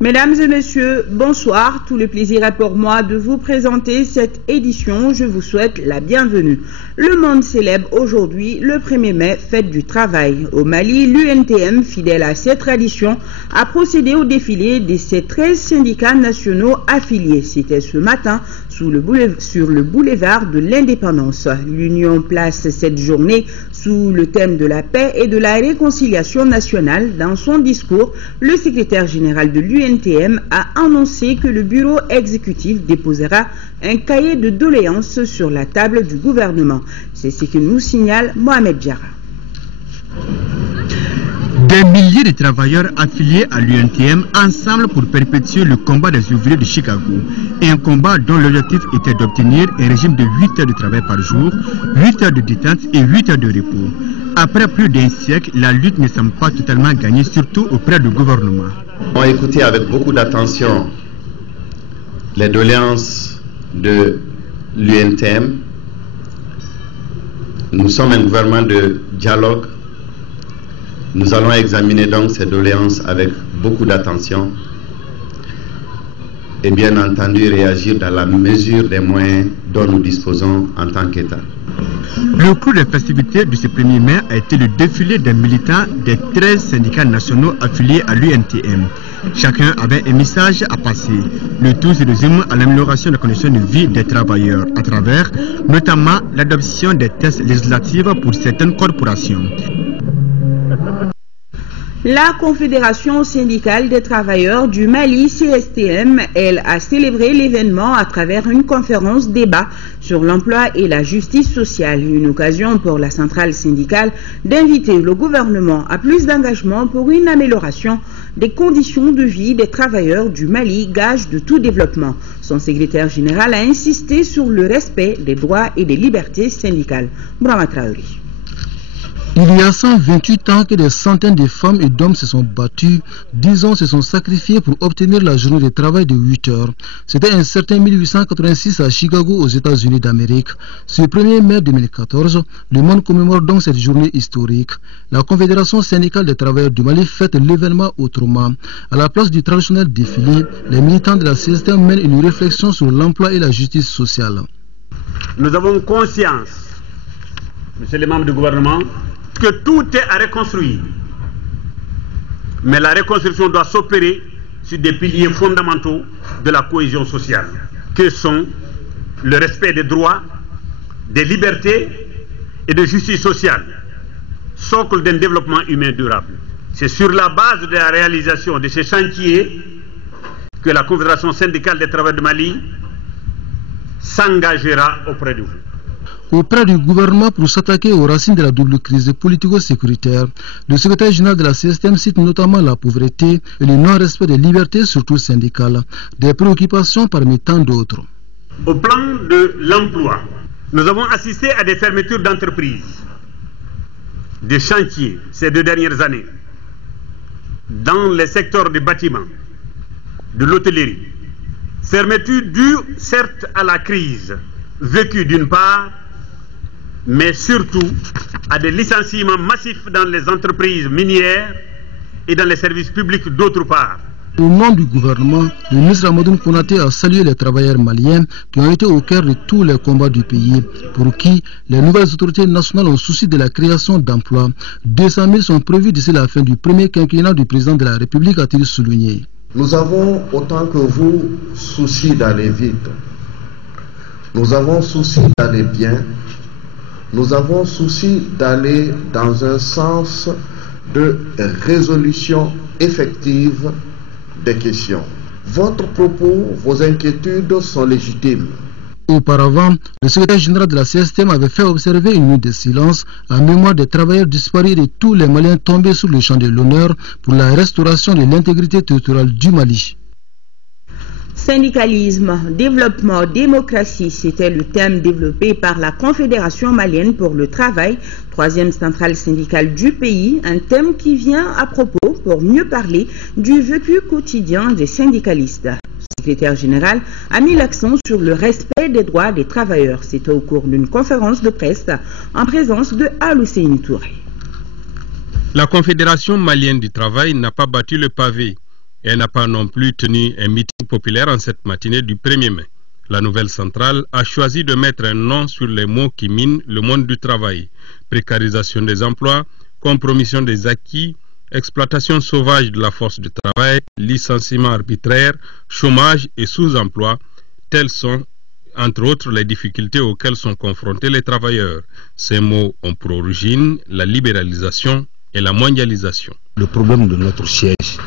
Mesdames et messieurs, bonsoir. Tout le plaisir est pour moi de vous présenter cette édition. Je vous souhaite la bienvenue. Le monde célèbre aujourd'hui le 1er mai, fête du travail. Au Mali, l'UNTM, fidèle à cette tradition, a procédé au défilé de ses 13 syndicats nationaux affiliés. C'était ce matin sur le boulevard de l'Indépendance. L'Union place cette journée sous le thème de la paix et de la réconciliation nationale. Dans son discours, le secrétaire général de l'UNTM a annoncé que le bureau exécutif déposera un cahier de doléances sur la table du gouvernement. C'est ce que nous signale Mohamed Diarra. Des milliers de travailleurs affiliés à l'UNTM ensemble pour perpétuer le combat des ouvriers de Chicago. Et un combat dont l'objectif était d'obtenir un régime de 8 heures de travail par jour, 8 heures de détente et 8 heures de repos. Après plus d'un siècle, la lutte ne semble pas totalement gagnée, surtout auprès du gouvernement. On a écouté avec beaucoup d'attention les doléances de l'UNTM. Nous sommes un gouvernement de dialogue. Nous allons examiner donc ces doléances avec beaucoup d'attention et bien entendu réagir dans la mesure des moyens dont nous disposons en tant qu'État. Le clou des festivités de ce 1er mai a été le défilé des militants des 13 syndicats nationaux affiliés à l'UNTM. Chacun avait un message à passer. Le tout se résume à l'amélioration des conditions de vie des travailleurs à travers notamment l'adoption des tests législatifs pour certaines corporations. La Confédération syndicale des travailleurs du Mali, CSTM, elle a célébré l'événement à travers une conférence débat sur l'emploi et la justice sociale. Une occasion pour la centrale syndicale d'inviter le gouvernement à plus d'engagement pour une amélioration des conditions de vie des travailleurs du Mali, gage de tout développement. Son secrétaire général a insisté sur le respect des droits et des libertés syndicales. Brahma Traoré. Il y a 128 ans que des centaines de femmes et d'hommes se sont battus, 10 ans se sont sacrifiés pour obtenir la journée de travail de 8 heures. C'était un certain 1886 à Chicago, aux États-Unis d'Amérique. Ce 1er mai 2014, le monde commémore donc cette journée historique. La Confédération syndicale des travailleurs du Mali fête l'événement autrement. À la place du traditionnel défilé, les militants de la CSTM mènent une réflexion sur l'emploi et la justice sociale. Nous avons conscience, monsieur les membres du gouvernement, que tout est à reconstruire. Mais la reconstruction doit s'opérer sur des piliers fondamentaux de la cohésion sociale, que sont le respect des droits, des libertés et de justice sociale, socle d'un développement humain durable. C'est sur la base de la réalisation de ces chantiers que la Confédération syndicale des travailleurs de Mali s'engagera auprès de vous. Auprès du gouvernement pour s'attaquer aux racines de la double crise politico-sécuritaire, le secrétaire général de la CSTM cite notamment la pauvreté et le non-respect des libertés, surtout syndicales, des préoccupations parmi tant d'autres. Au plan de l'emploi, nous avons assisté à des fermetures d'entreprises, des chantiers ces 2 dernières années, dans les secteurs du bâtiment, de l'hôtellerie. Fermetures dues certes à la crise, vécue d'une part, mais surtout à des licenciements massifs dans les entreprises minières et dans les services publics d'autre part. Au nom du gouvernement, le ministre Amadou Konaté a salué les travailleurs maliens qui ont été au cœur de tous les combats du pays, pour qui les nouvelles autorités nationales ont souci de la création d'emplois. 200 000 sont prévus d'ici la fin du premier quinquennat du président de la République, a-t-il souligné. Nous avons, autant que vous, souci d'aller vite. Nous avons souci d'aller bien. Nous avons souci d'aller dans un sens de résolution effective des questions. Votre propos, vos inquiétudes sont légitimes. Auparavant, le secrétaire général de la CSTM avait fait observer une minute de silence en mémoire des travailleurs disparus et de tous les Maliens tombés sur le champ de l'honneur pour la restauration de l'intégrité territoriale du Mali. Syndicalisme, développement, démocratie, c'était le thème développé par la Confédération malienne pour le travail, 3e centrale syndicale du pays, un thème qui vient à propos pour mieux parler du vécu quotidien des syndicalistes. Le secrétaire général a mis l'accent sur le respect des droits des travailleurs. C'était au cours d'une conférence de presse en présence de Al-Husseini Touré. La Confédération malienne du travail n'a pas battu le pavé. Elle n'a pas non plus tenu un meeting populaire en cette matinée du 1er mai. La nouvelle centrale a choisi de mettre un nom sur les mots qui minent le monde du travail. Précarisation des emplois, compromission des acquis, exploitation sauvage de la force de travail, licenciement arbitraire, chômage et sous-emploi, telles sont entre autres les difficultés auxquelles sont confrontés les travailleurs. Ces mots ont pour origine la libéralisation et la mondialisation. Le problème de notre siège,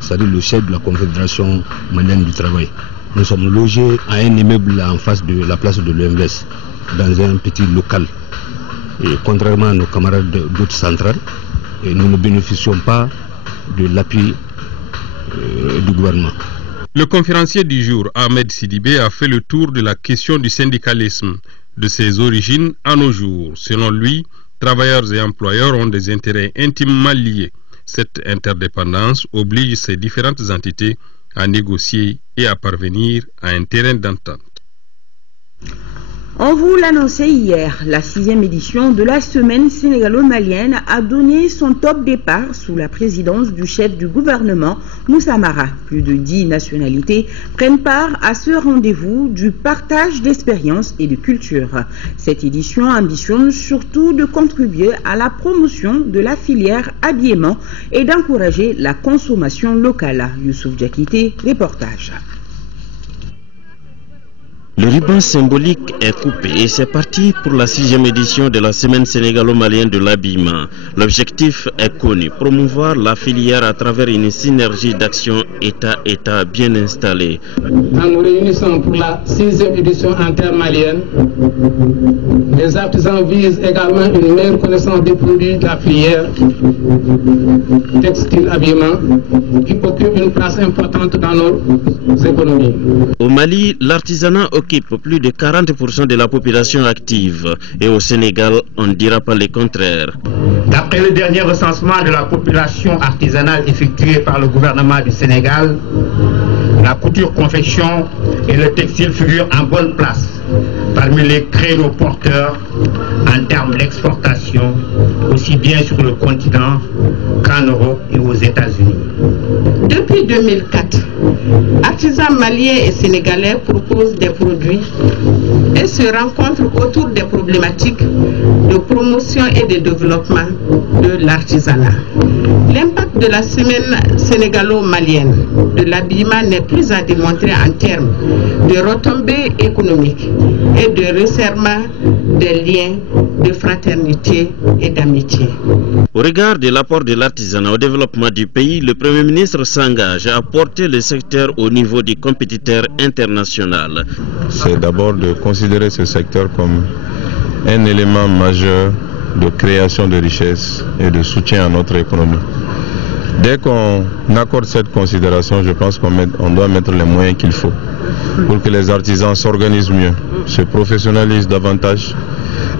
c'est-à-dire le siège de la Confédération malienne du travail, nous sommes logés à un immeuble en face de la place de l'UMVS, dans un petit local. Et contrairement à nos camarades d'autres centrales, nous ne bénéficions pas de l'appui du gouvernement. Le conférencier du jour, Ahmed Sidibé, a fait le tour de la question du syndicalisme, de ses origines à nos jours. Selon lui, travailleurs et employeurs ont des intérêts intimement liés. Cette interdépendance oblige ces différentes entités à négocier et à parvenir à un terrain d'entente. On vous l'annonçait hier, la 6e édition de la semaine sénégalo-malienne a donné son top départ sous la présidence du chef du gouvernement, Moussa Mara. Plus de 10 nationalités prennent part à ce rendez-vous du partage d'expériences et de culture. Cette édition ambitionne surtout de contribuer à la promotion de la filière habillement et d'encourager la consommation locale. Youssouf Diakité, reportage. Le ruban symbolique est coupé et c'est parti pour la 6e édition de la semaine sénégalo-malienne de l'habillement. L'objectif est connu, promouvoir la filière à travers une synergie d'action État-État bien installée. En nous réunissant pour la 6e édition intermalienne, les artisans visent également une meilleure connaissance des produits de la filière textile habillement qui occupe une place importante dans nos économies. Au Mali, l'artisanat occupe plus de 40% de la population active et au Sénégal, on ne dira pas le contraire. D'après le dernier recensement de la population artisanale effectué par le gouvernement du Sénégal, la couture-confection et le textile figurent en bonne place parmi les créneaux porteurs en termes d'exportation, aussi bien sur le continent qu'en Europe et aux États-Unis. Depuis 2004, artisans maliens et sénégalais proposent des produits et se rencontrent autour des problématiques de promotion et de développement de l'artisanat. L'impact de la semaine sénégalo-malienne de l'habillement n'est plus à démontrer en termes de retombées économiques et de resserrement des liens de fraternité et d'amitié. Au regard de l'apport de l'artisanat au développement du pays, le Premier ministre s'engage à porter le secteur au niveau du compétiteur international. C'est d'abord de considérer ce secteur comme un élément majeur de création de richesses et de soutien à notre économie. Dès qu'on accorde cette considération, je pense qu'on doit mettre les moyens qu'il faut pour que les artisans s'organisent mieux, se professionnalisent davantage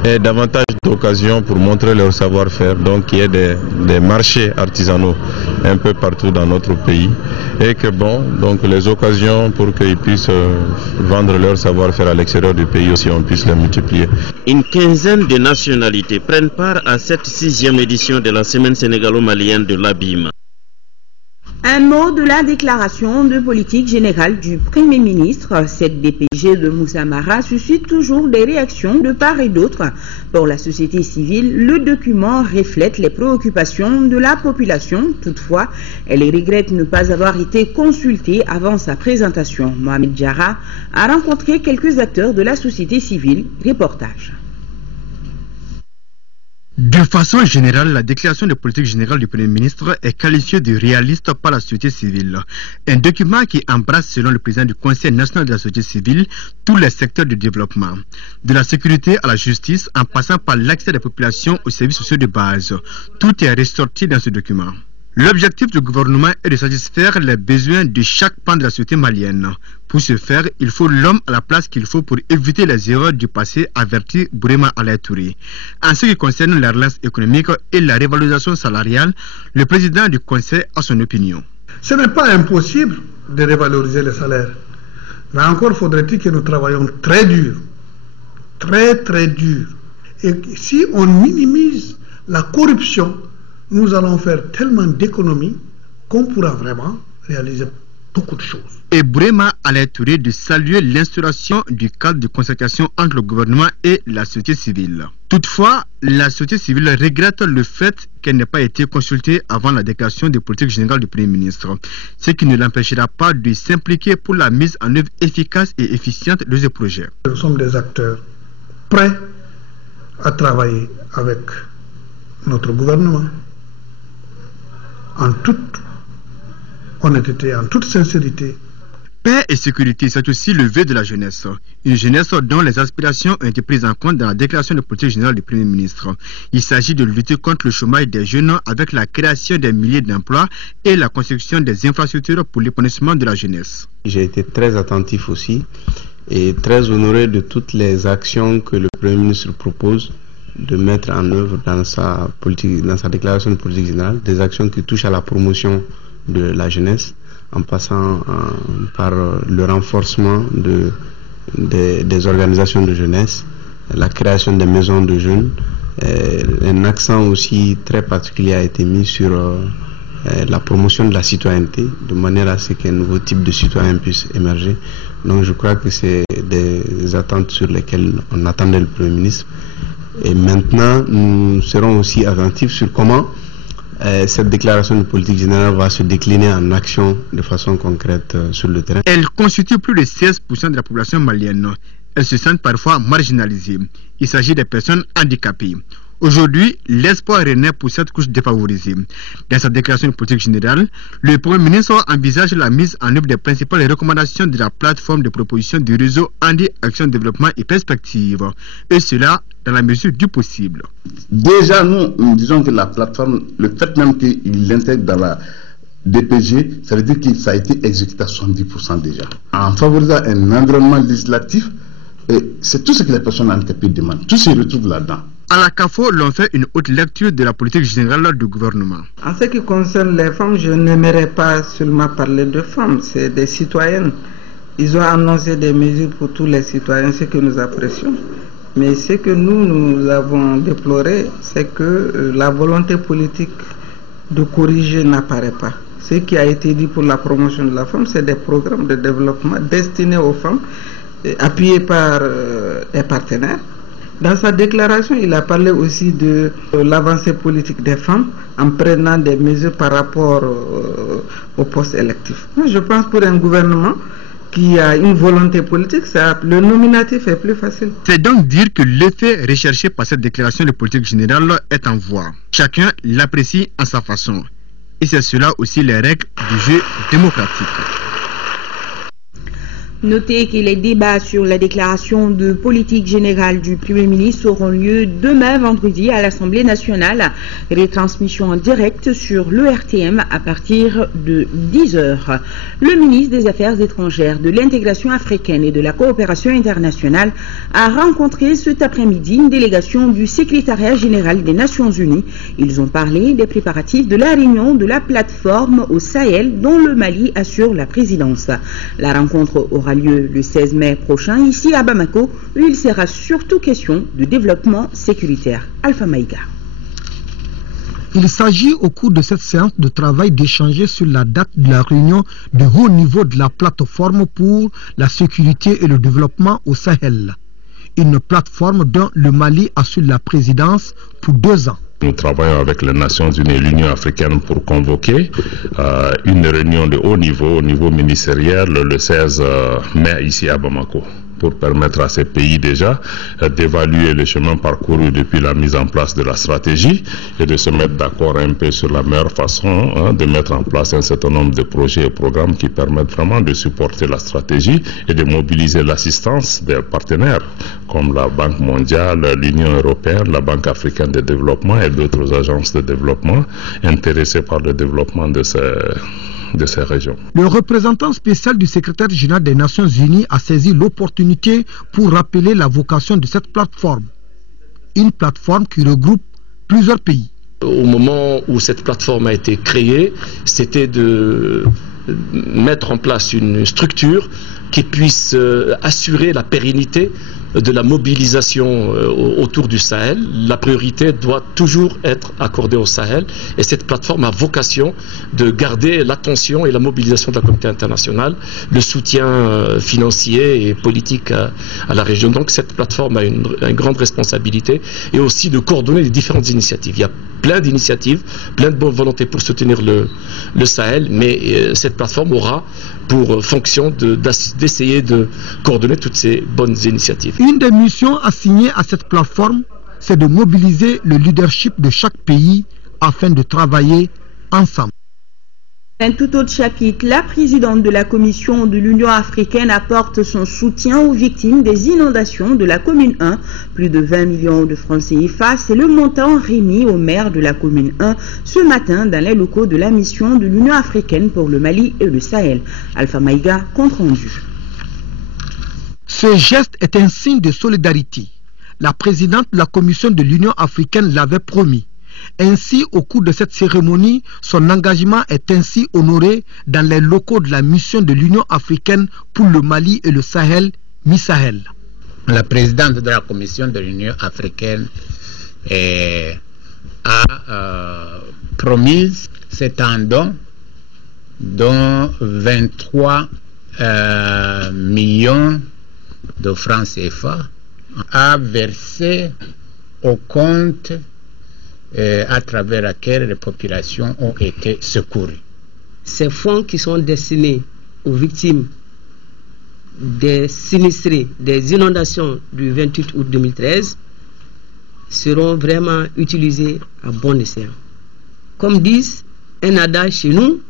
et davantage d'occasions pour montrer leur savoir-faire, donc qu'il y ait des marchés artisanaux un peu partout dans notre pays et que donc les occasions pour qu'ils puissent vendre leur savoir-faire à l'extérieur du pays aussi, on puisse les multiplier. Une quinzaine de nationalités prennent part à cette 6e édition de la semaine sénégalo-malienne de l'habillement. Un mot de la déclaration de politique générale du Premier ministre. Cette DPG de Moussa Mara suscite toujours des réactions de part et d'autre. Pour la société civile, le document reflète les préoccupations de la population. Toutefois, elle regrette ne pas avoir été consultée avant sa présentation. Mohamed Diarra a rencontré quelques acteurs de la société civile. Reportage. De façon générale, la déclaration de politique générale du Premier ministre est qualifiée de réaliste par la société civile. Un document qui embrasse, selon le président du Conseil national de la société civile, tous les secteurs du développement, de la sécurité à la justice, en passant par l'accès des populations aux services sociaux de base. Tout est ressorti dans ce document. L'objectif du gouvernement est de satisfaire les besoins de chaque pan de la société malienne. Pour ce faire, il faut l'homme à la place qu'il faut pour éviter les erreurs du passé, avertit Bourema Alain Touré. En ce qui concerne la relance économique et la révalorisation salariale, le président du Conseil a son opinion. Ce n'est pas impossible de revaloriser les salaires. Mais encore faudrait-il que nous travaillions très dur. Très dur. Et si on minimise la corruption, nous allons faire tellement d'économies qu'on pourra vraiment réaliser beaucoup de choses. Et Bourema Alain Touré de saluer l'instauration du cadre de concertation entre le gouvernement et la société civile. Toutefois, la société civile regrette le fait qu'elle n'ait pas été consultée avant la déclaration de politique générale du Premier ministre, ce qui ne l'empêchera pas de s'impliquer pour la mise en œuvre efficace et efficiente de ce projet. Nous sommes des acteurs prêts à travailler avec notre gouvernement en toute honnêteté, en toute sincérité. Paix et sécurité, c'est aussi le vœu de la jeunesse. Une jeunesse dont les aspirations ont été prises en compte dans la déclaration de politique générale du Premier ministre. Il s'agit de lutter contre le chômage des jeunes avec la création des milliers d'emplois et la construction des infrastructures pour l'épanouissement de la jeunesse. J'ai été très attentif aussi et très honoré de toutes les actions que le Premier ministre propose de mettre en œuvre dans sa déclaration de politique générale, des actions qui touchent à la promotion de la jeunesse, en passant par le renforcement des organisations de jeunesse, la création des maisons de jeunes. Un accent aussi très particulier a été mis sur la promotion de la citoyenneté, de manière à ce qu'un nouveau type de citoyen puisse émerger. Donc je crois que c'est des attentes sur lesquelles on attendait le Premier ministre. Et maintenant, nous serons aussi attentifs sur comment cette déclaration de politique générale va se décliner en action de façon concrète sur le terrain. Elle constitue plus de 16% de la population malienne. Elles se sentent parfois marginalisées. Il s'agit des personnes handicapées. Aujourd'hui, l'espoir renaît pour cette couche défavorisée. Dans sa déclaration de politique générale, le Premier ministre envisage la mise en œuvre des principales recommandations de la plateforme de proposition du réseau Handi Action Développement et Perspective, et cela dans la mesure du possible. Déjà, nous disons que la plateforme, le fait même qu'il l'intègre dans la DPG, ça veut dire que ça a été exécuté à 70% déjà. En favorisant un environnement législatif, c'est tout ce que les personnes handicapées demandent. Tout se retrouve là-dedans. À la CAFO, l'on fait une haute lecture de la politique générale du gouvernement. En ce qui concerne les femmes, je n'aimerais pas seulement parler de femmes, c'est des citoyennes. Ils ont annoncé des mesures pour tous les citoyens, ce que nous apprécions. Mais ce que nous avons déploré, c'est que la volonté politique de corriger n'apparaît pas. Ce qui a été dit pour la promotion de la femme, c'est des programmes de développement destinés aux femmes, appuyés par des partenaires. Dans sa déclaration, il a parlé aussi de l'avancée politique des femmes en prenant des mesures par rapport aux postes électifs. Je pense pour un gouvernement qui a une volonté politique, le nominatif est plus facile. C'est donc dire que l'effet recherché par cette déclaration de politique générale est en voie. Chacun l'apprécie à sa façon. Et c'est cela aussi les règles du jeu démocratique. Notez que les débats sur la déclaration de politique générale du Premier ministre auront lieu demain vendredi à l'Assemblée nationale. Retransmission en direct sur l'ERTM à partir de 10h. Le ministre des Affaires étrangères, de l'intégration africaine et de la coopération internationale a rencontré cet après-midi une délégation du secrétariat général des Nations Unies. Ils ont parlé des préparatifs de la réunion de la plateforme au Sahel dont le Mali assure la présidence. La rencontre aura lieu le 16 mai prochain ici à Bamako, où il sera surtout question de développement sécuritaire. Alpha Maïga. Il s'agit au cours de cette séance de travail d'échanger sur la date de la réunion de haut niveau de la plateforme pour la sécurité et le développement au Sahel. Une plateforme dont le Mali assure la présidence pour 2 ans. Nous travaillons avec les Nations Unies et l'Union africaine pour convoquer une réunion de haut niveau, au niveau ministériel, le 16 mai ici à Bamako, pour permettre à ces pays déjà d'évaluer le chemin parcouru depuis la mise en place de la stratégie et de se mettre d'accord un peu sur la meilleure façon de mettre en place un certain nombre de projets et programmes qui permettent vraiment de supporter la stratégie et de mobiliser l'assistance des partenaires comme la Banque mondiale, l'Union européenne, la Banque africaine de développement et d'autres agences de développement intéressées par le développement de ces régions. Le représentant spécial du secrétaire général des Nations Unies a saisi l'opportunité pour rappeler la vocation de cette plateforme. Une plateforme qui regroupe plusieurs pays. Au moment où cette plateforme a été créée, c'était de mettre en place une structure qui puisse assurer la pérennité de la mobilisation autour du Sahel. La priorité doit toujours être accordée au Sahel et cette plateforme a vocation de garder l'attention et la mobilisation de la communauté internationale, le soutien financier et politique à la région. Donc cette plateforme a une grande responsabilité et aussi de coordonner les différentes initiatives. Il y a plein d'initiatives, plein de bonne volonté pour soutenir le Sahel, mais cette plateforme aura pour fonction d'essayer de coordonner toutes ces bonnes initiatives. Une des missions assignées à cette plateforme, c'est de mobiliser le leadership de chaque pays afin de travailler ensemble. Un tout autre chapitre, la présidente de la Commission de l'Union africaine apporte son soutien aux victimes des inondations de la commune 1. Plus de 20 millions de francs CFA, c'est le montant remis au maire de la commune 1 ce matin dans les locaux de la mission de l'Union africaine pour le Mali et le Sahel. Alpha Maïga, compte rendu. Ce geste est un signe de solidarité. La présidente de la Commission de l'Union africaine l'avait promis. Ainsi, au cours de cette cérémonie, son engagement est ainsi honoré dans les locaux de la mission de l'Union africaine pour le Mali et le Sahel, MISAHEL. La présidente de la Commission de l'Union africaine a promis cet don dont 23 millions de francs CFA a versé au compte à travers laquelle les populations ont été secourues. Ces fonds qui sont destinés aux victimes des sinistrés des inondations du 28 août 2013 seront vraiment utilisés à bon escient. Comme disent un adage chez nous,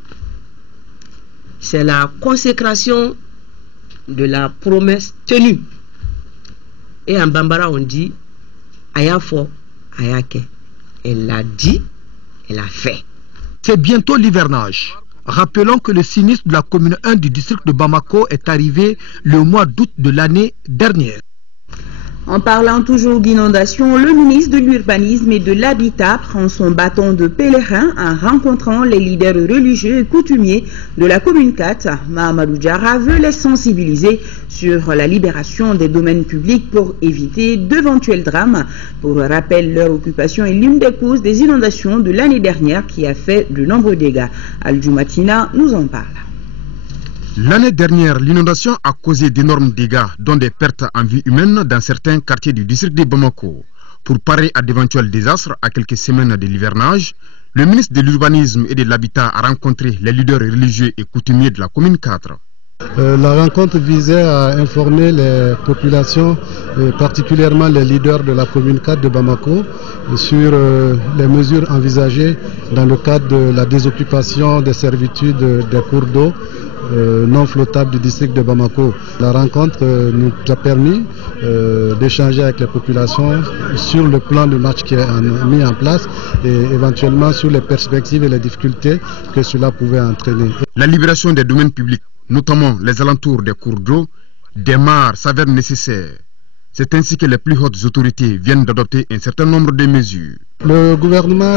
c'est la consécration de la promesse tenue. Et en Bambara on dit Ayafo, Ayake. Elle l'a dit, elle a fait. C'est bientôt l'hivernage. Rappelons que le sinistre de la commune 1 du district de Bamako est arrivé le mois d'août de l'année dernière. En parlant toujours d'inondation, le ministre de l'Urbanisme et de l'Habitat prend son bâton de pèlerin en rencontrant les leaders religieux et coutumiers de la commune 4. Mahamadou Diarra veut les sensibiliser sur la libération des domaines publics pour éviter d'éventuels drames. Pour rappel, leur occupation est l'une des causes des inondations de l'année dernière qui a fait de nombreux dégâts. Al-Jumatina nous en parle. L'année dernière, l'inondation a causé d'énormes dégâts, dont des pertes en vie humaine dans certains quartiers du district de Bamako. Pour parer à d'éventuels désastres à quelques semaines de l'hivernage, le ministre de l'Urbanisme et de l'Habitat a rencontré les leaders religieux et coutumiers de la commune 4. La rencontre visait à informer les populations, particulièrement les leaders de la commune 4 de Bamako, sur les mesures envisagées dans le cadre de la désoccupation des servitudes des cours d'eau non flottables du district de Bamako. La rencontre nous a permis d'échanger avec les populations sur le plan de match qui est mis en place et éventuellement sur les perspectives et les difficultés que cela pouvait entraîner. La libération des domaines publics, notamment les alentours des cours d'eau, des mares s'avère nécessaire. C'est ainsi que les plus hautes autorités viennent d'adopter un certain nombre de mesures. Le gouvernement,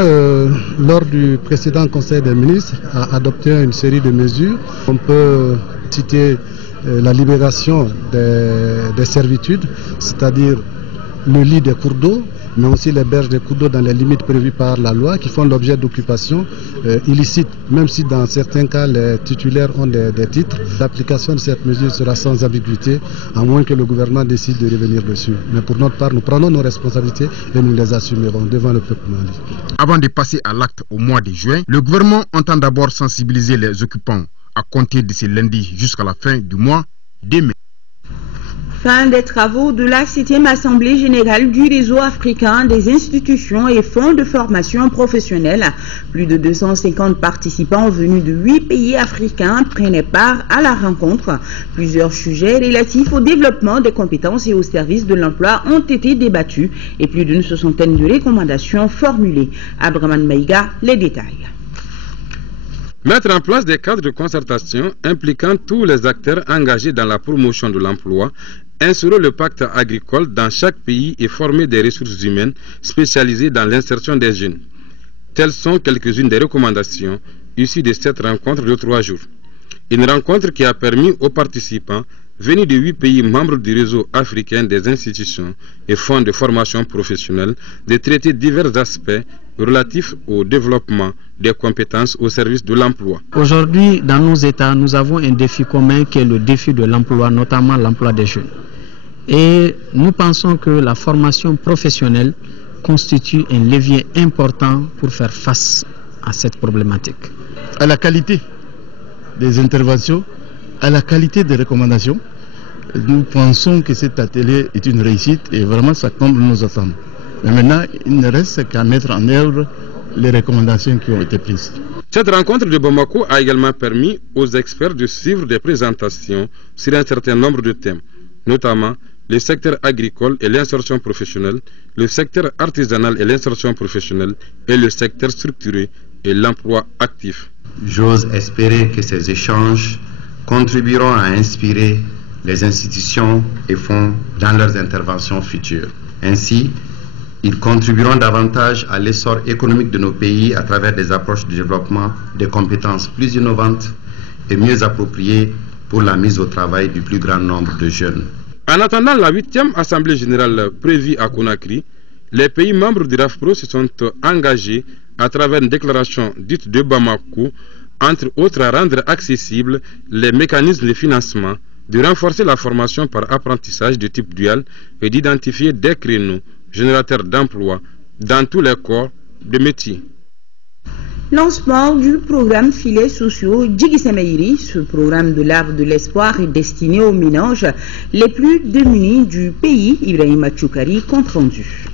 lors du précédent Conseil des ministres, a adopté une série de mesures. On peut citer la libération des servitudes, c'est-à-dire le lit des cours d'eau, mais aussi les berges des cours d'eau dans les limites prévues par la loi, qui font l'objet d'occupation illicite, même si dans certains cas les titulaires ont des titres. L'application de cette mesure sera sans ambiguïté, à moins que le gouvernement décide de revenir dessus. Mais pour notre part, nous prenons nos responsabilités et nous les assumerons devant le peuple mali. Avant de passer à l'acte au mois de juin, le gouvernement entend d'abord sensibiliser les occupants à compter de ce lundi jusqu'à la fin du mois de mai. Fin des travaux de la 7e Assemblée générale du réseau africain des institutions et fonds de formation professionnelle. Plus de 250 participants venus de 8 pays africains prenaient part à la rencontre. Plusieurs sujets relatifs au développement des compétences et au service de l'emploi ont été débattus et plus d'une soixantaine de recommandations formulées. Abraman Maïga, les détails. Mettre en place des cadres de concertation impliquant tous les acteurs engagés dans la promotion de l'emploi, instaurer le pacte agricole dans chaque pays et former des ressources humaines spécialisées dans l'insertion des jeunes. Telles sont quelques-unes des recommandations issues de cette rencontre de 3 jours. Une rencontre qui a permis aux participants venus de 8 pays membres du réseau africain des institutions et fonds de formation professionnelle, de traiter divers aspects relatifs au développement des compétences au service de l'emploi. Aujourd'hui, dans nos États, nous avons un défi commun qui est le défi de l'emploi, notamment l'emploi des jeunes. Et nous pensons que la formation professionnelle constitue un levier important pour faire face à cette problématique. À la qualité des interventions, à la qualité des recommandations, nous pensons que cet atelier est une réussite et vraiment ça comble nos attentes. Mais maintenant, il ne reste qu'à mettre en œuvre les recommandations qui ont été prises. Cette rencontre de Bamako a également permis aux experts de suivre des présentations sur un certain nombre de thèmes, notamment le secteur agricole et l'insertion professionnelle, le secteur artisanal et l'insertion professionnelle et le secteur structuré et l'emploi actif. J'ose espérer que ces échanges contribueront à inspirer les institutions et fonds dans leurs interventions futures. Ainsi, ils contribueront davantage à l'essor économique de nos pays à travers des approches de développement des compétences plus innovantes et mieux appropriées pour la mise au travail du plus grand nombre de jeunes. En attendant la 8e Assemblée générale prévue à Conakry, les pays membres du RAFPRO se sont engagés à travers une déclaration dite de Bamako, entre autres à rendre accessibles les mécanismes de financement, de renforcer la formation par apprentissage de type dual et d'identifier des créneaux générateurs d'emplois dans tous les corps de métier. Lancement du programme Filets sociaux Djigui-Semeiri. Ce programme de l'arbre de l'espoir est destiné aux ménages les plus démunis du pays. Ibrahima Tchoukari, compte rendu.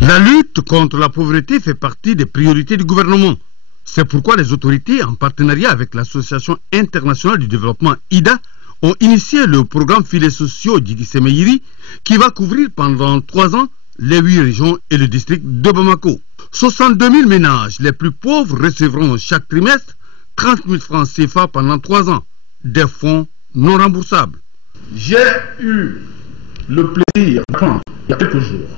La lutte contre la pauvreté fait partie des priorités du gouvernement. C'est pourquoi les autorités, en partenariat avec l'Association internationale du développement IDA, ont initié le programme Filets sociaux Djigui-Semeiri qui va couvrir pendant 3 ans les 8 régions et le district de Bamako. 62 000 ménages les plus pauvres recevront chaque trimestre 30 000 francs CFA pendant 3 ans, des fonds non remboursables. J'ai eu le plaisir d'apprendre il y a quelques jours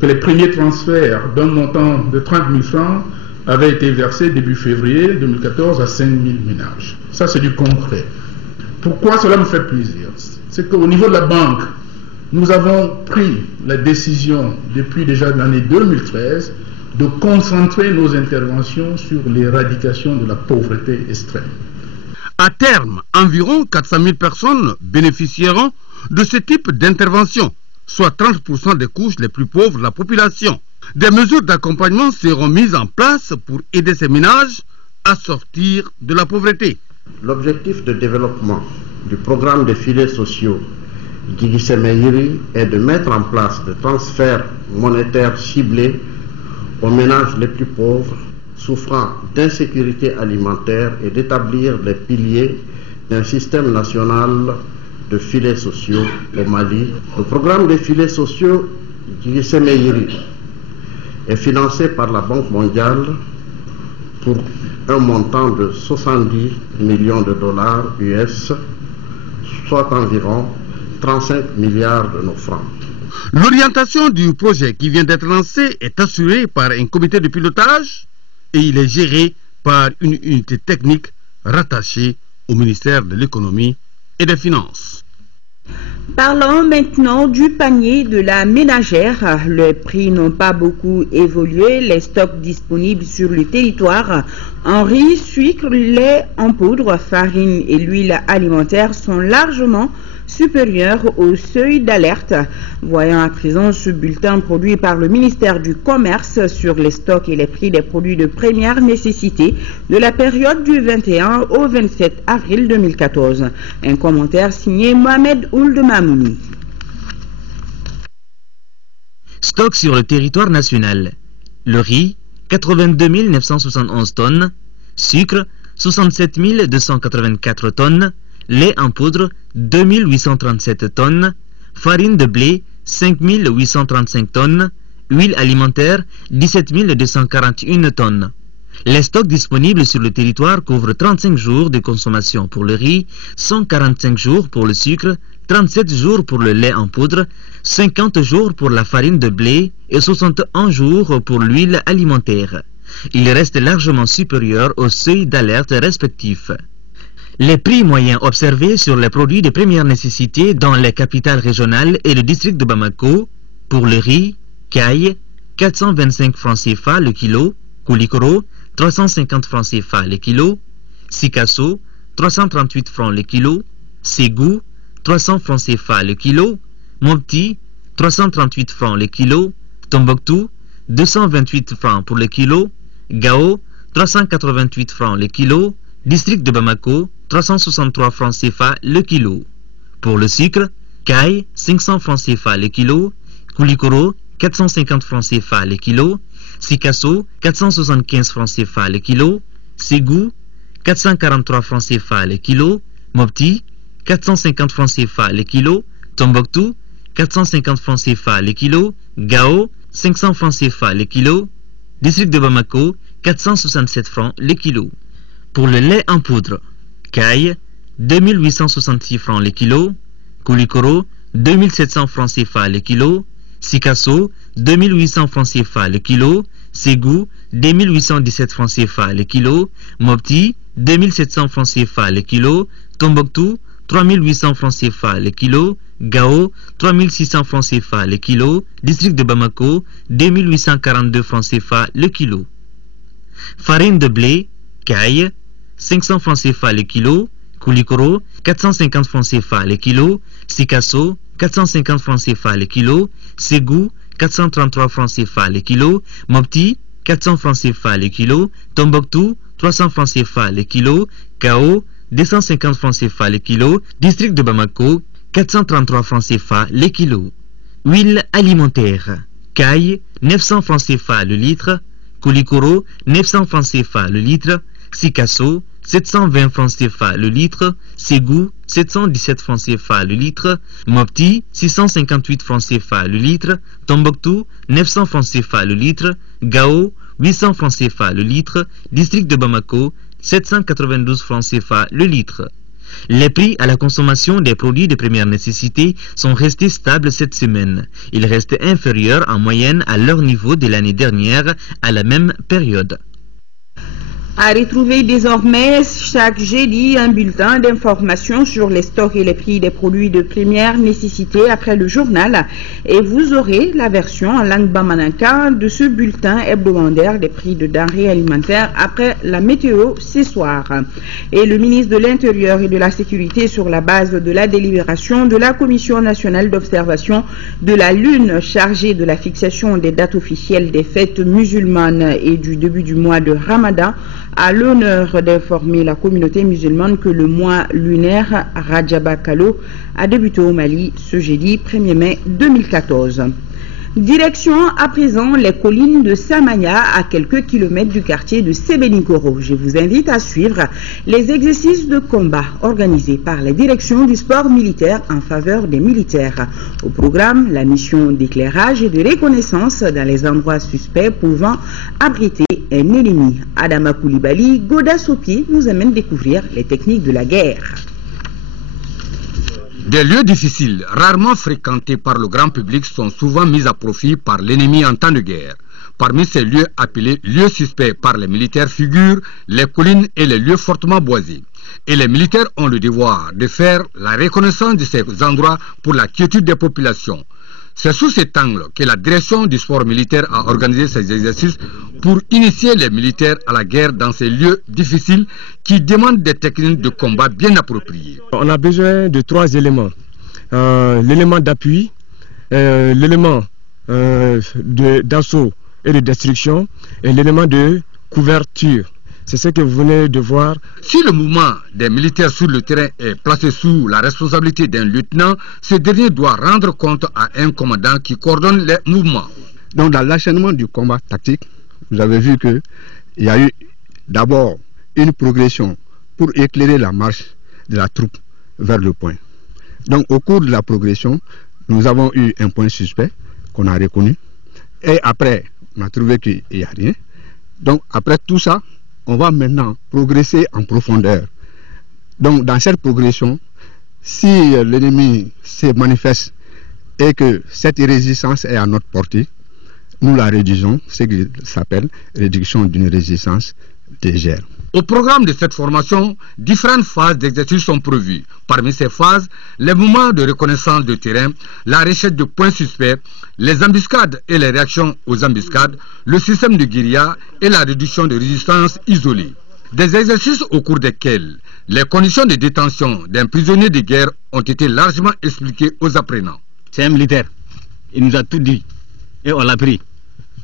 que les premiers transferts d'un montant de 30 000 francs avaient été versés début février 2014 à 5 000 ménages. Ça, c'est du concret. Pourquoi cela me fait plaisir? C'est qu'au niveau de la banque, nous avons pris la décision depuis déjà l'année 2013 de concentrer nos interventions sur l'éradication de la pauvreté extrême. À terme, environ 400 000 personnes bénéficieront de ce type d'intervention, soit 30% des couches les plus pauvres de la population. Des mesures d'accompagnement seront mises en place pour aider ces ménages à sortir de la pauvreté. L'objectif de développement du programme de filets sociaux Djigui-Semeiri est de mettre en place des transferts monétaires ciblés aux ménages les plus pauvres souffrant d'insécurité alimentaire et d'établir les piliers d'un système national de filets sociaux au Mali. Le programme de filets sociaux Djigui-Semeiri est financé par la Banque mondiale pour un montant de 70 millions de dollars US, soit environ 35 milliards de nos francs. L'orientation du projet qui vient d'être lancé est assurée par un comité de pilotage et il est géré par une unité technique rattachée au ministère de l'économie et des finances. Parlons maintenant du panier de la ménagère. Les prix n'ont pas beaucoup évolué. Les stocks disponibles sur le territoire en riz, sucre, lait en poudre, farine et l'huile alimentaire sont largement supérieurs au seuil d'alerte. Voyons à présent ce bulletin produit par le ministère du Commerce sur les stocks et les prix des produits de première nécessité de la période du 21 au 27 avril 2014. Un commentaire signé Mohamed Ould Mamouni. Stock sur le territoire national. Le riz, 82 971 tonnes. Sucre, 67 284 tonnes. Lait en poudre, 2837 tonnes. Farine de blé, 5835 tonnes. Huile alimentaire, 17 241 tonnes. Les stocks disponibles sur le territoire couvrent 35 jours de consommation pour le riz, 145 jours pour le sucre, 37 jours pour le lait en poudre, 50 jours pour la farine de blé et 61 jours pour l'huile alimentaire. Il reste largement supérieur au seuil d'alerte respectif. Les prix moyens observés sur les produits de première nécessité dans les capitales régionales et le district de Bamako pour le riz, caille, 425 francs CFA le kilo, Koulikoro, 350 francs CFA le kilo, Sikasso, 338 francs le kilo, Ségou, 300 francs CFA le kilo, Mopti, 338 francs le kilo, Tombouctou, 228 francs pour le kilo, Gao, 388 francs le kilo, district de Bamako, 363 francs CFA le kilo. Pour le sucre, Caille, 500 francs CFA le kilo, Koulikoro, 450 francs CFA le kilo, Sikasso, 475 francs CFA le kilo, Ségou, 443 francs CFA le kilo, Mopti, 450 francs CFA le kilo, Tombouctou, 450 francs CFA le kilo, Gao, 500 francs CFA le kilo, district de Bamako, 467 francs le kilo. Pour le lait en poudre, Caille, 2866 francs le kilo, Koulikoro, 2700 francs CFA le kilo, Sikasso, 2800 francs CFA le kilo, Ségou, 2817 francs CFA le kilo, Mopti, 2700 francs CFA le kilo, Tombouctou, 3800 francs CFA le kilo, Gao, 3600 francs CFA le kilo, district de Bamako, 2842 francs CFA le kilo. Farine de blé, Caille, 500 francs CFA le kilo, Koulikoro, 450 francs CFA le kilo, Sikasso, 450 francs CFA le kilo, Ségou, 433 francs CFA le kilo, Mopti, 400 francs CFA le kilo, Tombouctou, 300 francs CFA le kilo, Gao, 250 francs CFA le kilo, district de Bamako, 433 francs CFA le kilo. Huile alimentaire, Caille, 900 francs CFA le litre, Koulikoro, 900 francs CFA le litre, Sikasso, 720 francs CFA le litre, Ségou, 717 francs CFA le litre, Mopti, 658 francs CFA le litre, Tombouctou, 900 francs CFA le litre, Gao, 800 francs CFA le litre, district de Bamako, 792 francs CFA le litre. Les prix à la consommation des produits de première nécessité sont restés stables cette semaine. Ils restent inférieurs en moyenne à leur niveau de l'année dernière à la même période. À retrouver désormais chaque jeudi un bulletin d'information sur les stocks et les prix des produits de première nécessité après le journal, et vous aurez la version en langue bamananka de ce bulletin hebdomadaire des prix de denrées alimentaires après la météo ce soir. Et le ministre de l'Intérieur et de la Sécurité, sur la base de la délibération de la Commission nationale d'observation de la Lune chargée de la fixation des dates officielles des fêtes musulmanes et du début du mois de Ramadan, a l'honneur d'informer la communauté musulmane que le mois lunaire Rajaba Kalo a débuté au Mali ce jeudi 1er mai 2014. Direction à présent les collines de Samaya, à quelques kilomètres du quartier de Sébenikoro. Je vous invite à suivre les exercices de combat organisés par la direction du sport militaire en faveur des militaires. Au programme, la mission d'éclairage et de reconnaissance dans les endroits suspects pouvant abriter un ennemi. Adama Koulibaly, Goda Sopi nous amène découvrir les techniques de la guerre. Des lieux difficiles, rarement fréquentés par le grand public, sont souvent mis à profit par l'ennemi en temps de guerre. Parmi ces lieux appelés lieux suspects par les militaires figurent les collines et les lieux fortement boisés. Et les militaires ont le devoir de faire la reconnaissance de ces endroits pour la quiétude des populations. C'est sous cet angle que la direction du sport militaire a organisé ces exercices pour initier les militaires à la guerre dans ces lieux difficiles qui demandent des techniques de combat bien appropriées. On a besoin de 3 éléments. L'élément d'appui, l'élément d'assaut et de destruction et l'élément de couverture. C'est ce que vous venez de voir. Si le mouvement des militaires sur le terrain est placé sous la responsabilité d'un lieutenant, ce dernier doit rendre compte à un commandant qui coordonne les mouvements. Donc dans l'enchaînement du combat tactique, vous avez vu qu'il y a eu d'abord une progression pour éclairer la marche de la troupe vers le point. Donc au cours de la progression, nous avons eu un point suspect qu'on a reconnu. Et après, on a trouvé qu'il n'y a rien. Donc après tout ça, on va maintenant progresser en profondeur. Donc dans cette progression, si l'ennemi se manifeste et que cette résistance est à notre portée, nous la réduisons, ce qui s'appelle réduction d'une résistance légère. Au programme de cette formation, différentes phases d'exercice sont prévues. Parmi ces phases, les moments de reconnaissance de terrain, la recherche de points suspects, les embuscades et les réactions aux embuscades, le système de guérilla et la réduction de résistance isolée. Des exercices au cours desquels les conditions de détention d'un prisonnier de guerre ont été largement expliquées aux apprenants. C'est un militaire, il nous a tout dit et on l'a pris.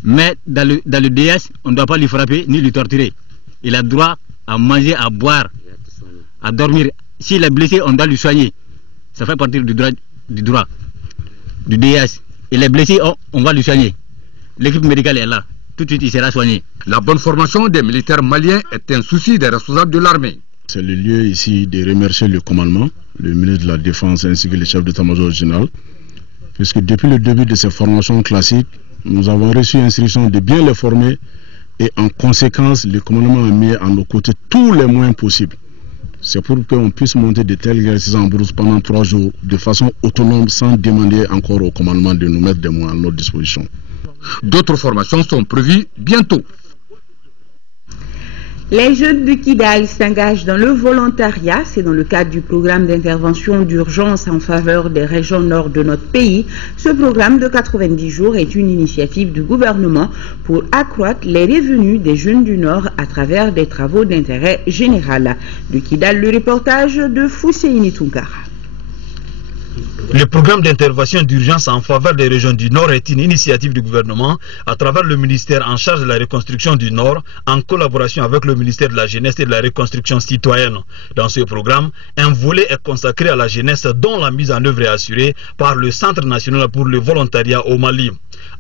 Mais dans le DS, on ne doit pas lui frapper ni lui torturer. Il a droit à manger, à boire, à dormir. S'il est blessé, on doit lui soigner. Ça fait partie du droit du DS. Il est blessé, on va lui soigner. L'équipe médicale est là. Tout de suite, il sera soigné. La bonne formation des militaires maliens est un souci des responsables de l'armée. C'est le lieu ici de remercier le commandement, le ministre de la Défense ainsi que le chef d'état-major général. Puisque depuis le début de ces formations classiques, nous avons reçu instruction de bien les former. Et en conséquence, le commandement a mis à nos côtés tous les moyens possibles. C'est pour qu'on puisse monter de tels exercices en brousse pendant 3 jours de façon autonome sans demander encore au commandement de nous mettre des moyens à notre disposition. D'autres formations sont prévues bientôt. Les jeunes de Kidal s'engagent dans le volontariat. C'est dans le cadre du programme d'intervention d'urgence en faveur des régions nord de notre pays. Ce programme de 90 jours est une initiative du gouvernement pour accroître les revenus des jeunes du Nord à travers des travaux d'intérêt général. De Kidal, le reportage de Fousseini Tunkara. Le programme d'intervention d'urgence en faveur des régions du Nord est une initiative du gouvernement à travers le ministère en charge de la reconstruction du Nord en collaboration avec le ministère de la Jeunesse et de la Reconstruction citoyenne. Dans ce programme, un volet est consacré à la jeunesse dont la mise en œuvre est assurée par le Centre national pour le volontariat au Mali.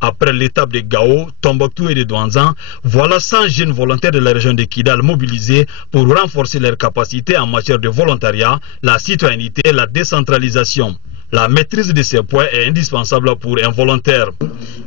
Après l'étape de Gao, Tombouctou et de Douanzan, voilà 100 jeunes volontaires de la région de Kidal mobilisés pour renforcer leurs capacités en matière de volontariat, la citoyenneté et la décentralisation. La maîtrise de ces points est indispensable pour un volontaire.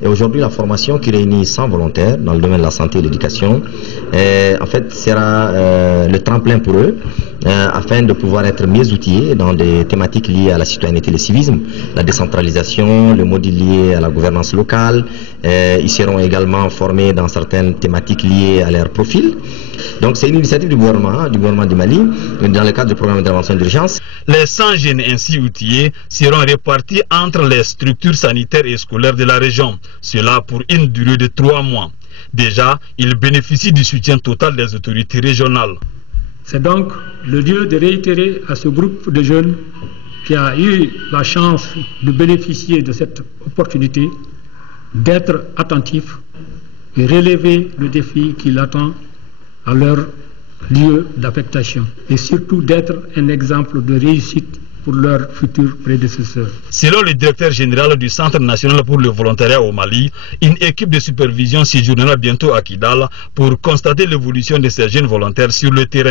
Et aujourd'hui, la formation qui réunit 100 volontaires dans le domaine de la santé et de l'éducation, en fait, sera le tremplin pour eux, afin de pouvoir être mieux outillés dans des thématiques liées à la citoyenneté et le civisme, la décentralisation, le module lié à la gouvernance locale. Ils seront également formés dans certaines thématiques liées à leur profil. Donc c'est une initiative du gouvernement du Mali, dans le cadre du programme d'intervention d'urgence. Les 100 jeunes ainsi outillés seront répartis entre les structures sanitaires et scolaires de la région. Cela pour une durée de 3 mois. Déjà, ils bénéficient du soutien total des autorités régionales. C'est donc le lieu de réitérer à ce groupe de jeunes qui a eu la chance de bénéficier de cette opportunité d'être attentif et relever le défi qui l'attend à leur lieu d'affectation et surtout d'être un exemple de réussite pour leurs futurs prédécesseurs. Selon le directeur général du Centre national pour le volontariat au Mali, une équipe de supervision séjournera bientôt à Kidal pour constater l'évolution de ces jeunes volontaires sur le terrain.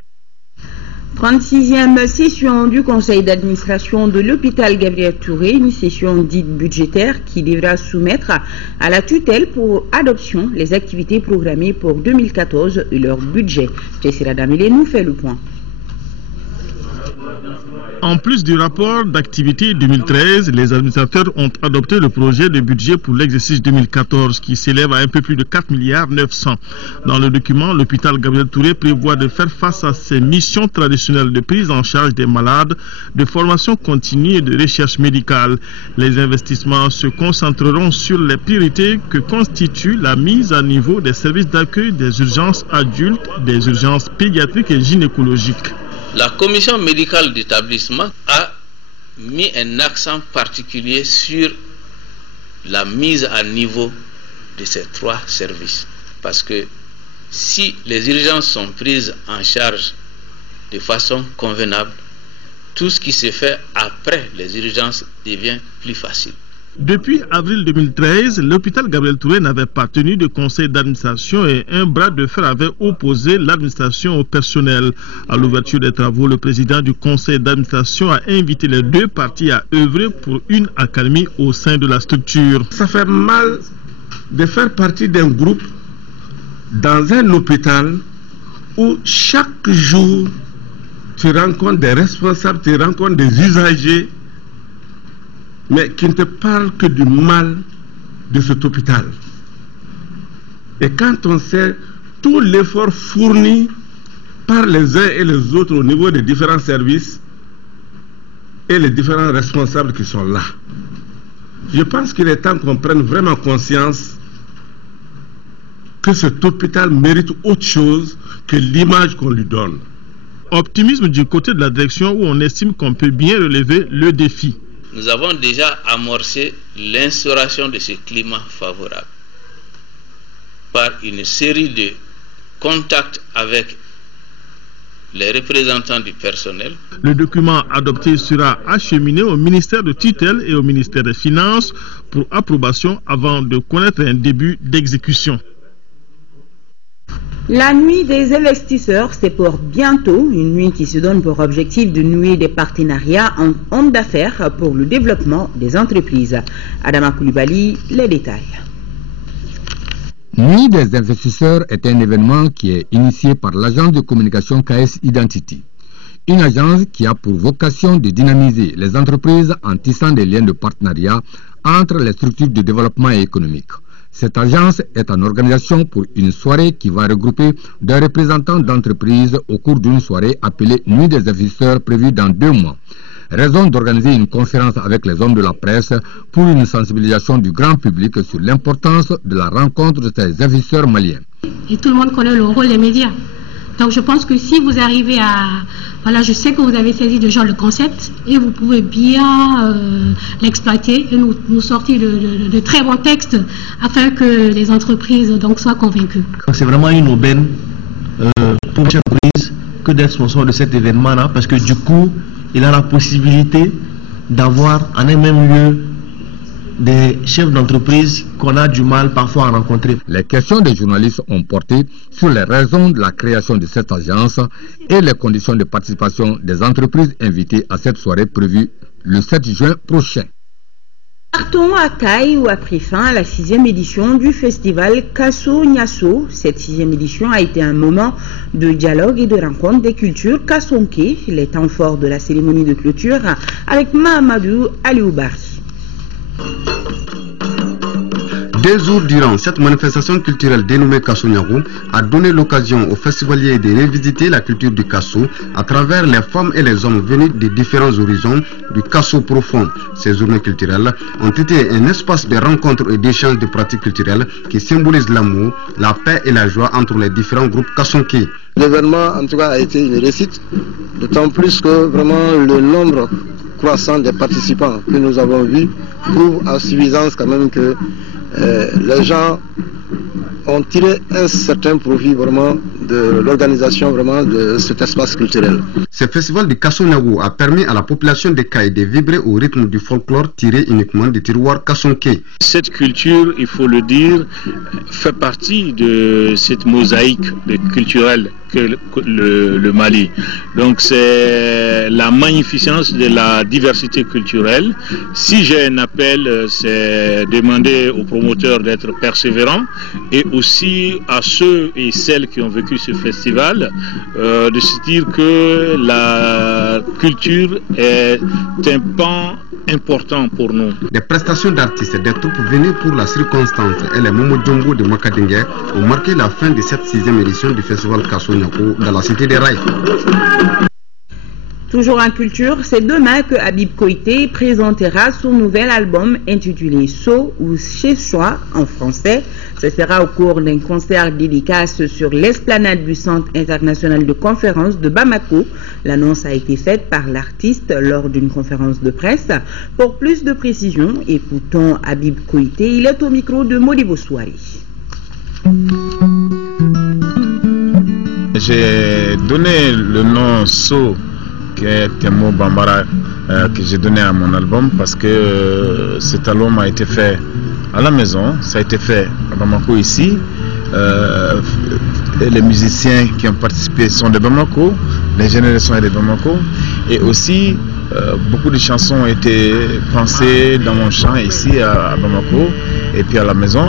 36e session du conseil d'administration de l'hôpital Gabriel Touré, une session dite budgétaire qui devra soumettre à la tutelle pour adoption les activités programmées pour 2014 et leur budget. Jessira Damile nous fait le point. En plus du rapport d'activité 2013, les administrateurs ont adopté le projet de budget pour l'exercice 2014 qui s'élève à un peu plus de 4,9 milliards. Dans le document, l'hôpital Gabriel Touré prévoit de faire face à ses missions traditionnelles de prise en charge des malades, de formation continue et de recherche médicale. Les investissements se concentreront sur les priorités que constituent la mise à niveau des services d'accueil des urgences adultes, des urgences pédiatriques et gynécologiques. La commission médicale d'établissement a mis un accent particulier sur la mise à niveau de ces 3 services. Parce que si les urgences sont prises en charge de façon convenable, tout ce qui se fait après les urgences devient plus facile. Depuis avril 2013, l'hôpital Gabriel Touré n'avait pas tenu de conseil d'administration et un bras de fer avait opposé l'administration au personnel. À l'ouverture des travaux, le président du conseil d'administration a invité les 2 parties à œuvrer pour une accalmie au sein de la structure. Ça fait mal de faire partie d'un groupe dans un hôpital où chaque jour tu rencontres des responsables, tu rencontres des usagers, mais qui ne te parlent que du mal de cet hôpital. Et quand on sait tout l'effort fourni par les uns et les autres au niveau des différents services et les différents responsables qui sont là. Je pense qu'il est temps qu'on prenne vraiment conscience que cet hôpital mérite autre chose que l'image qu'on lui donne. Optimisme du côté de la direction où on estime qu'on peut bien relever le défi. Nous avons déjà amorcé l'instauration de ce climat favorable par une série de contacts avec les représentants du personnel. Le document adopté sera acheminé au ministère de tutelle et au ministère des Finances pour approbation avant de connaître un début d'exécution. La nuit des investisseurs, c'est pour bientôt, une nuit qui se donne pour objectif de nouer des partenariats en homme d'affaires pour le développement des entreprises. Adama Koulibaly, les détails. Nuit des investisseurs est un événement qui est initié par l'agence de communication KS Identity. Une agence qui a pour vocation de dynamiser les entreprises en tissant des liens de partenariat entre les structures de développement économique. Cette agence est en organisation pour une soirée qui va regrouper des représentants d'entreprises au cours d'une soirée appelée Nuit des investisseurs prévue dans 2 mois. Raison d'organiser une conférence avec les hommes de la presse pour une sensibilisation du grand public sur l'importance de la rencontre de ces investisseurs maliens. Et tout le monde connaît le rôle des médias. Donc je pense que si vous arrivez à... Voilà, je sais que vous avez saisi déjà le concept et vous pouvez bien l'exploiter et nous sortir de très bons textes afin que les entreprises donc soient convaincues. C'est vraiment une aubaine pour les entreprises que d'être sponsor de cet événement-là parce que du coup, il a la possibilité d'avoir en un même lieu des chefs d'entreprise qu'on a du mal parfois à rencontrer. Les questions des journalistes ont porté sur les raisons de la création de cette agence et les conditions de participation des entreprises invitées à cette soirée prévue le 7 juin prochain. Partons à Caille où a pris fin à la 6e édition du festival Kasso Nyasso. Cette 6e édition a été un moment de dialogue et de rencontre des cultures Kassonké, les temps forts de la cérémonie de clôture avec Mahamadou Alioubari. 2 jours durant, cette manifestation culturelle dénommée Kasso Nyago a donné l'occasion aux festivaliers de revisiter la culture du Kasso à travers les femmes et les hommes venus de différents horizons du Kasso profond. Ces journées culturelles ont été un espace de rencontres et d'échanges de pratiques culturelles qui symbolisent l'amour, la paix et la joie entre les différents groupes Kassonké. L'événement en tout cas a été une réussite, d'autant plus que vraiment le nombre croissant des participants que nous avons vus prouve à suffisance quand même que les gens ont tiré un certain profit vraiment de l'organisation vraiment de cet espace culturel. Ce festival du Kasso Nyago a permis à la population de Caille de vibrer au rythme du folklore tiré uniquement du terroir Kassonké. Cette culture, il faut le dire, fait partie de cette mosaïque culturelle que le Mali. Donc c'est la magnificence de la diversité culturelle. Si j'ai un appel, c'est demander aux promoteurs d'être persévérants et aussi à ceux et celles qui ont vécu ce festival de se dire que la culture est un pan important pour nous. Des prestations d'artistes et des troupes venues pour la circonstance et les Momo Djombo de Makadingue ont marqué la fin de cette 6e édition du festival Kasso Nyago dans la cité des Rails. Toujours en culture, c'est demain que Habib Koité présentera son nouvel album intitulé So ou Chez Soi en français. Ce sera au cours d'un concert dédicace sur l'esplanade du Centre international de conférences de Bamako. L'annonce a été faite par l'artiste lors d'une conférence de presse. Pour plus de précisions, écoutons Habib Koité. Il est au micro de Modibo Souari. J'ai donné le nom So, qui est un mot bambara que j'ai donné à mon album parce que cet album a été fait à la maison, ça a été fait à Bamako ici. Les musiciens qui ont participé sont de Bamako, l'ingénieur sont de Bamako et aussi beaucoup de chansons ont été pensées dans mon chant ici à Bamako et puis à la maison.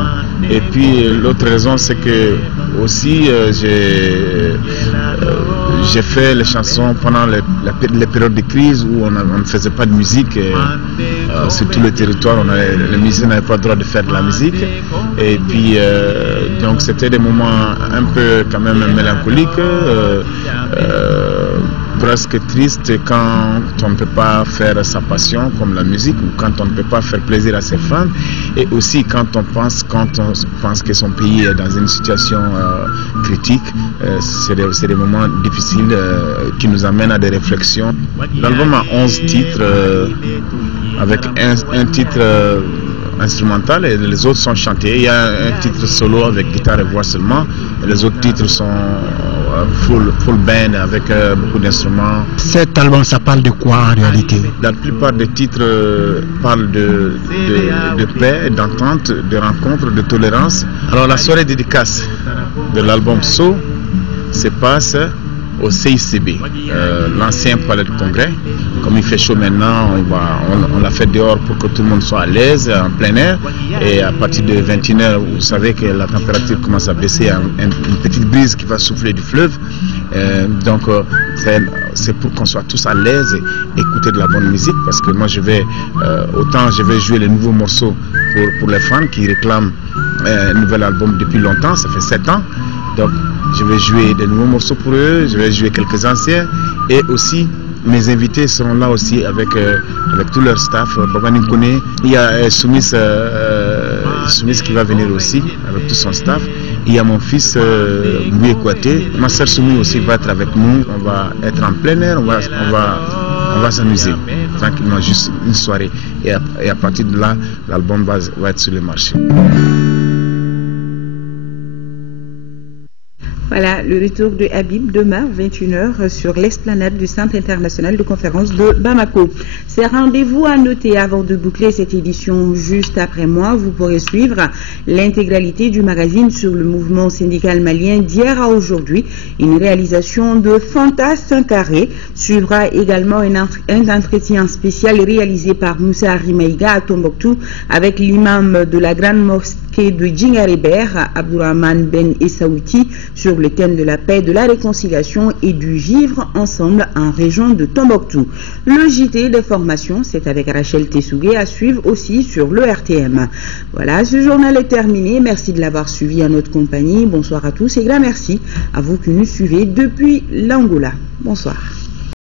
Et puis l'autre raison c'est que aussi j'ai fait les chansons pendant les périodes de crise où on ne faisait pas de musique sur tout le territoire, les musiciens n'avaient pas le droit de faire de la musique et puis donc c'était des moments un peu quand même mélancoliques presque triste quand on ne peut pas faire sa passion comme la musique, ou quand on ne peut pas faire plaisir à ses fans, et aussi quand on pense que son pays est dans une situation critique. C'est des moments difficiles qui nous amènent à des réflexions. L'album a 11 titres avec un titre instrumental et les autres sont chantés. Il y a un titre solo avec guitare et voix seulement, et les autres titres sont full band avec beaucoup d'instruments. Cet album, ça parle de quoi en réalité? La plupart des titres parlent de paix, d'entente, de rencontre, de tolérance. Alors la soirée dédicace de l'album So se passe au CICB, l'ancien palais de congrès. Comme il fait chaud maintenant, on l'a fait dehors pour que tout le monde soit à l'aise, en plein air. Et à partir de 21h, vous savez que la température commence à baisser, une petite brise qui va souffler du fleuve. Donc c'est pour qu'on soit tous à l'aise et écouter de la bonne musique, parce que moi je vais jouer les nouveaux morceaux pour les fans qui réclament un nouvel album depuis longtemps, ça fait 7 ans. Donc je vais jouer des nouveaux morceaux pour eux, je vais jouer quelques anciens, et aussi mes invités seront là aussi avec tout leur staff. Il y a Soumis qui va venir aussi avec tout son staff. Il y a mon fils Mboué Kouaté. Ma soeur Soumi aussi va être avec nous. On va être en plein air, on va s'amuser tranquillement, juste une soirée. Et à partir de là, l'album va être sur le marché. Voilà, le retour de Habib demain 21h sur l'esplanade du Centre international de conférence de Bamako. C'est rendez-vous à noter avant de boucler cette édition. Juste après moi, vous pourrez suivre l'intégralité du magazine sur le mouvement syndical malien d'hier à aujourd'hui. Une réalisation de Fanta Sankaré. Suivra également un entretien spécial réalisé par Moussa Rimaïga à Tombouctou avec l'imam de la grande mosquée de Djingarébert, Abdourahman Ben Essaouti, sur le thème de la paix, de la réconciliation et du vivre ensemble en région de Tombouctou. Le JT des formations, c'est avec Rachel Tessougué, à suivre aussi sur le RTM. Voilà, ce journal est terminé. Merci de l'avoir suivi en notre compagnie. Bonsoir à tous et grand merci à vous qui nous suivez depuis l'Angola. Bonsoir.